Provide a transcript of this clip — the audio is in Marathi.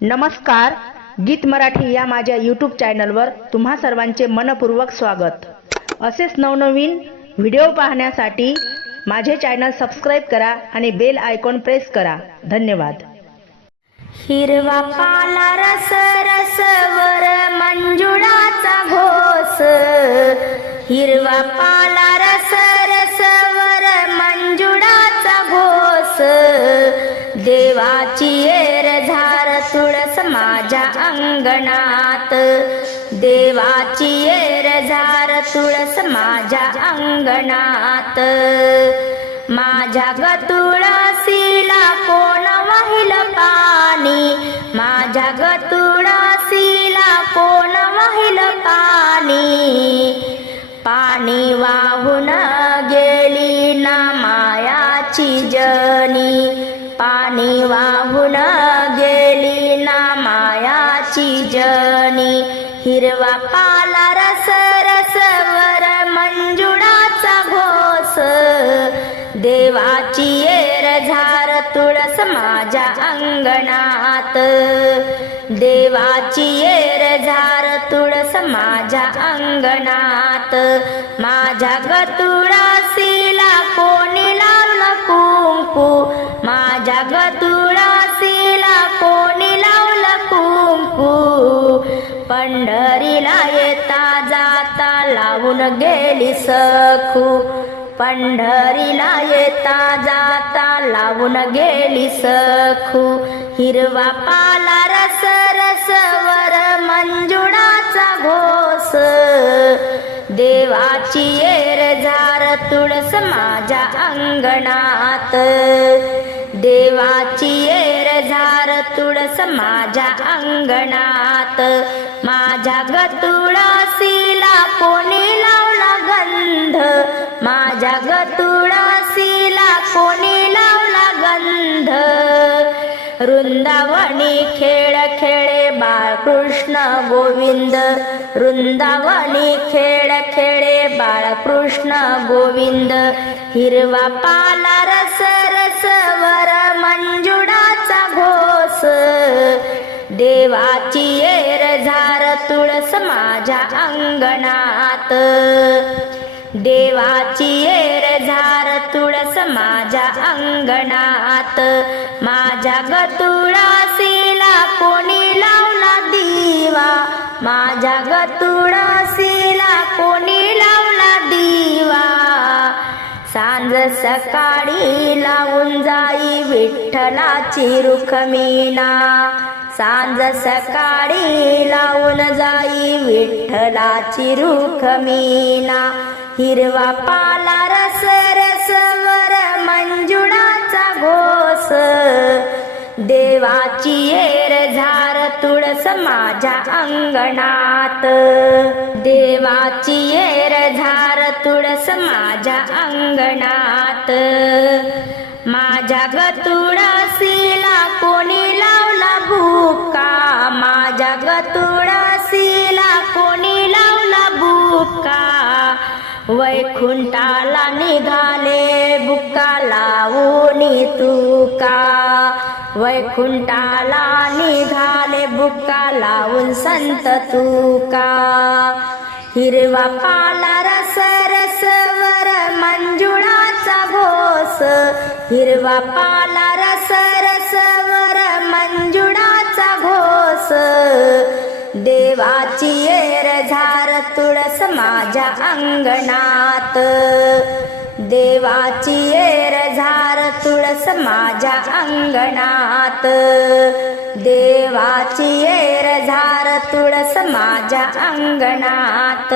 नमस्कार गीत मराठी या माझ्या यूट्यूब चॅनलवर तुम्हा सर्वांचे मनपूर्वक स्वागत. असेच नवनवीन व्हिडिओ पाहण्यासाठी माझे चॅनल सबस्क्राईब करा आणि बेल आयकॉन प्रेस करा. धन्यवाद. हिरवा पाला रस रसवर मंजुळाचा घोस हिरवा पाला अंगणात. देवाची येर झार तुळस माझ्या अंगणात. माझ्या ग तुळसीला कोण वाहिल पाणी? माझ्या ग तुळसीला कोण वाहिल पाणी? पाणी वाहून गेली ना मायाची जनी. पाणी वा हिरवा रस रसवर मंजुळाचा घोस देवाची येर झार तुळस माझ्या अंगणात. देवाची येर झार तुळस माझ्या अंगणात. माझ्या ग कोणी पंढरीला येता जाता लावून गेली सखू. पंढरीला येता जाता लावून गेली सखू. हिरवा पाला रस रसवर मंजुळाचा घोस. देवाची येर झार तुळस माझ्या अंगणात. देवाची येर झार तुळस माझ्या अंगणात. माझ्या तुळसीला कोणी लावला गंध? माझ्या ग तुळसीला कोणी लावला गंध? वृंदावनी खेळ खेळे बाळकृष्ण गोविंद. वृंदावनी खेळ खेळे बाळकृष्ण गोविंद. हिरवा पाला रस रस वर मंजुडाचा घोस देवाची माझ्या अंगणात. देवाची येर झार तुळस माझ्या अंगणात. माझ्या गतुळासीला कोणी लावला दिवा? माझ्या गतुळासीला कोणी लावला दिवा? सांज सकाळी लावून जाई विठ्ठलाची रुखमीना. सांज सकाळी लावून जाई विठ्ठलाची रुखमीना हिरवा पाला रस रसवर मंजुळाचा घोस. देवाची येर झार तुळस माझ्या अंगणात. देवाची येर झार तुळस माझ्या अंगणात. माझ्या गतुळ तुळसीला कोणी लावला बुका वैकुंठाला निघाले बुका लावून तुका. वैकुंठाला निघाले बुका लावून संत तुका. हिरवा पाला रस रसवर मंजुळाचा घोस. हिरवा पाला रस रसवर मंजुळाचा घोस. देवाची येर झार तुळस माझ्या अंगणात. देवाची येर झार तुळस माझ्या अंगणात. देवाची येर झार तुळस माझ्या अंगणात.